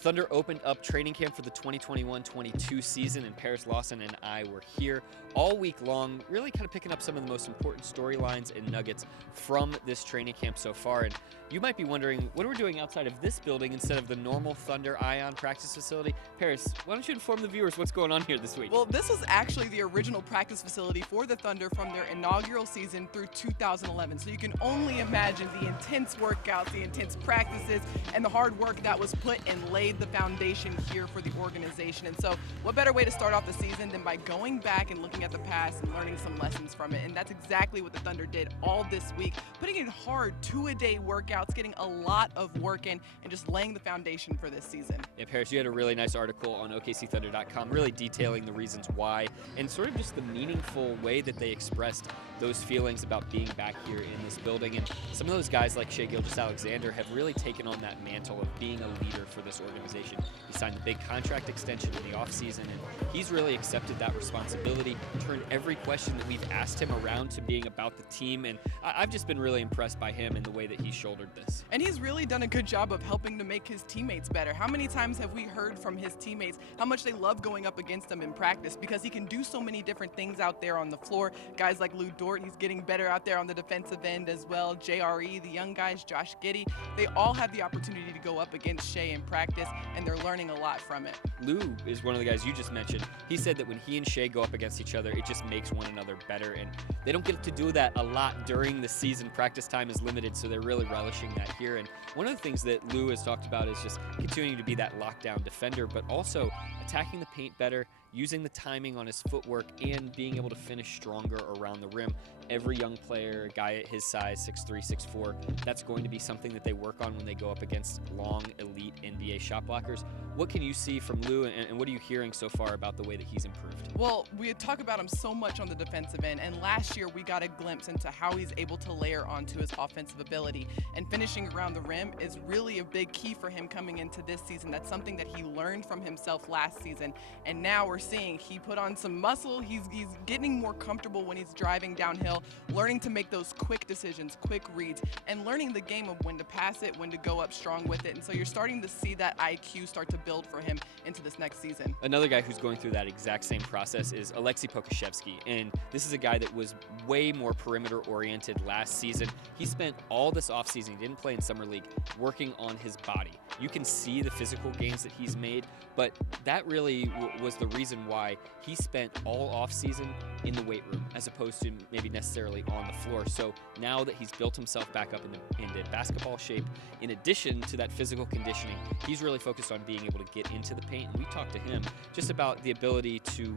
Thunder opened up training camp for the 2021-22 season, and Paris Lawson and I were here all week long, really kind of picking up some of the most important storylines and nuggets from this training camp so far. And you might be wondering, what are we doing outside of this building instead of the normal Thunder Ion practice facility? Paris, why don't you inform the viewers what's going on here this week? Well, this was actually the original practice facility for the Thunder from their inaugural season through 2011. So you can only imagine the intense workouts, the intense practices, and the hard work that was put and laid the foundation here for the organization. And so what better way to start off the season than by going back and looking at the past and learning some lessons from it. And that's exactly what the Thunder did all this week, putting in hard two-a-day workouts, getting a lot of work in, and just laying the foundation for this season. Yeah, Paris, you had a really nice article on OKCThunder.com really detailing the reasons why and sort of just the meaningful way that they expressed those feelings about being back here in this building. And some of those guys like Shai Gilgeous-Alexander have really taken on that mantle of being a leader for this organization. He signed the big contract extension in the offseason, and he's really accepted that responsibility, turned every question that we've asked him around to being about the team, and I've just been really impressed by him and the way that he shouldered this. And he's really done a good job of helping to make his teammates better. How many times have we heard from his teammates how much they love going up against him in practice because he can do so many different things out there on the floor. Guys like Lou Dort, he's getting better out there on the defensive end as well. JRE, the young guys, Josh Giddey, they all have the opportunity to go up against Shai in practice, and they're learning a lot from it. Lou is one of the guys you just mentioned. He said that when he and Shai go up against each other, it just makes one another better, and they don't get to do that a lot during the season. Practice time is limited, so they're really relishing that here. And one of the things that Lou has talked about is just continuing to be that lockdown defender, but also attacking the paint better, using the timing on his footwork, and being able to finish stronger around the rim. Every young player, a guy at his size, 6'3", 6'4", that's going to be something that they work on when they go up against long, elite NBA shot blockers. What can you see from Lou, and what are you hearing so far about the way that he's improved? Well, we talk about him so much on the defensive end, and last year we got a glimpse into how he's able to layer onto his offensive ability, and finishing around the rim is really a big key for him coming into this season. That's something that he learned from himself last season, and now we're seeing he put on some muscle. He's getting more comfortable when he's driving downhill, learning to make those quick decisions, quick reads, and learning the game of when to pass it, when to go up strong with it. And so you're starting to see that IQ start to build for him into this next season. Another guy who's going through that exact same process is Aleksej Pokusevski, and this is a guy that was way more perimeter-oriented last season. He spent all this offseason, he didn't play in Summer League, working on his body. You can see the physical gains that he's made, but that really was the reason why he spent all offseason in the weight room as opposed to maybe necessarily on the floor. So now that he's built himself back up into basketball shape, in addition to that physical conditioning, he's really focused on being able to get into the paint. And we talked to him just about the ability to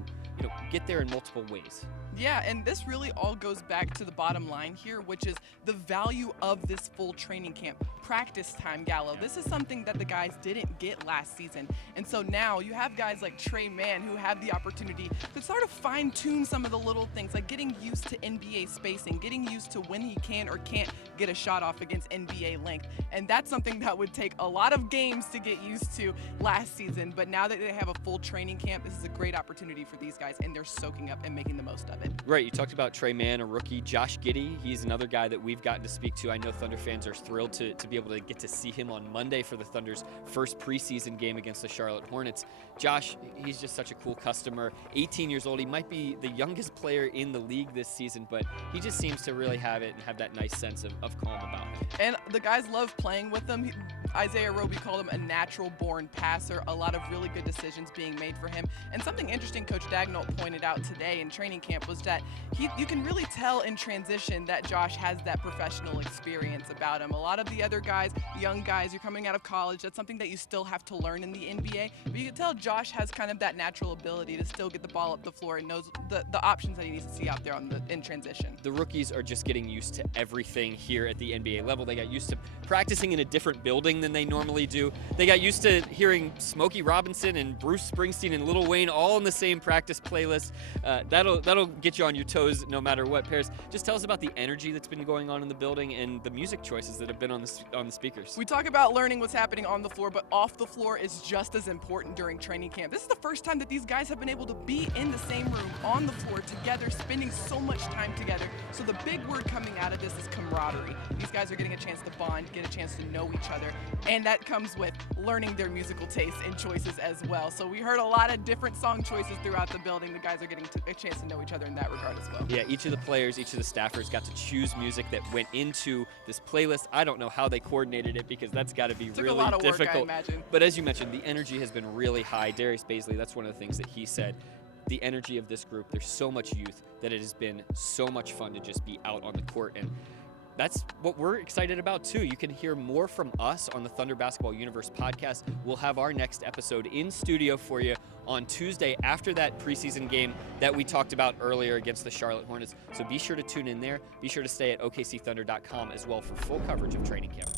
get there in multiple ways. Yeah, and this really all goes back to the bottom line here, which is the value of this full training camp. Practice time, Gallo. This is something that the guys didn't get last season. And so now you have guys like Tre Mann who have the opportunity to sort of fine-tune some of the little things, like getting used to NBA spacing, getting used to when he can or can't get a shot off against NBA length. And that's something that would take a lot of games to get used to last season. But now that they have a full training camp, this is a great opportunity for these guys, and they're soaking up and making the most of it. Right, you talked about Tre Mann, a rookie. Josh Giddey, he's another guy that we've gotten to speak to. I know Thunder fans are thrilled to be able to get to see him on Monday for the Thunder's first preseason game against the Charlotte Hornets. Josh, he's just such a cool customer. 18 years old, he might be the youngest player in the league this season, but he just seems to really have it and have that nice sense of calm about it. And the guys love playing with him. Isaiah Roby called him a natural-born passer. A lot of really good decisions being made for him. And something interesting Coach Dagnall pointed out today in training camp was that you can really tell in transition that Josh has that professional experience about him. A lot of the other guys, young guys, you're coming out of college, that's something that you still have to learn in the NBA. But you can tell Josh has kind of that natural ability to still get the ball up the floor and knows the options that he needs to see out there in transition. The rookies are just getting used to everything here at the NBA level. They got used to practicing in a different building than they normally do. They got used to hearing Smokey Robinson and Bruce Springsteen and Lil Wayne all in the same practice playlist. That'll get you on your toes no matter what. Paris, just tell us about the energy that's been going on in the building and the music choices that have been on the speakers. We talk about learning what's happening on the floor, but off the floor is just as important during training camp. This is the first time that these guys have been able to be in the same room, on the floor, together, spending so much time together. So the big word coming out of this is camaraderie. These guys are getting a chance to bond, get a chance to know each other, And that comes with learning their musical tastes and choices as well. So we heard a lot of different song choices throughout the building. The guys are getting a chance to know each other in that regard as well. Yeah, each of the players, each of the staffers got to choose music that went into this playlist. I don't know how they coordinated it because that's got to be Took really a lot of difficult. work, I imagine. But as you mentioned, the energy has been really high. Darius Baisley, that's one of the things that he said. The energy of this group, there's so much youth that it has been so much fun to just be out on the court. And that's what we're excited about too. You can hear more from us on the Thunder Basketball Universe podcast. We'll have our next episode in studio for you on Tuesday after that preseason game that we talked about earlier against the Charlotte Hornets. So be sure to tune in there. Be sure to stay at okcthunder.com as well for full coverage of training camp.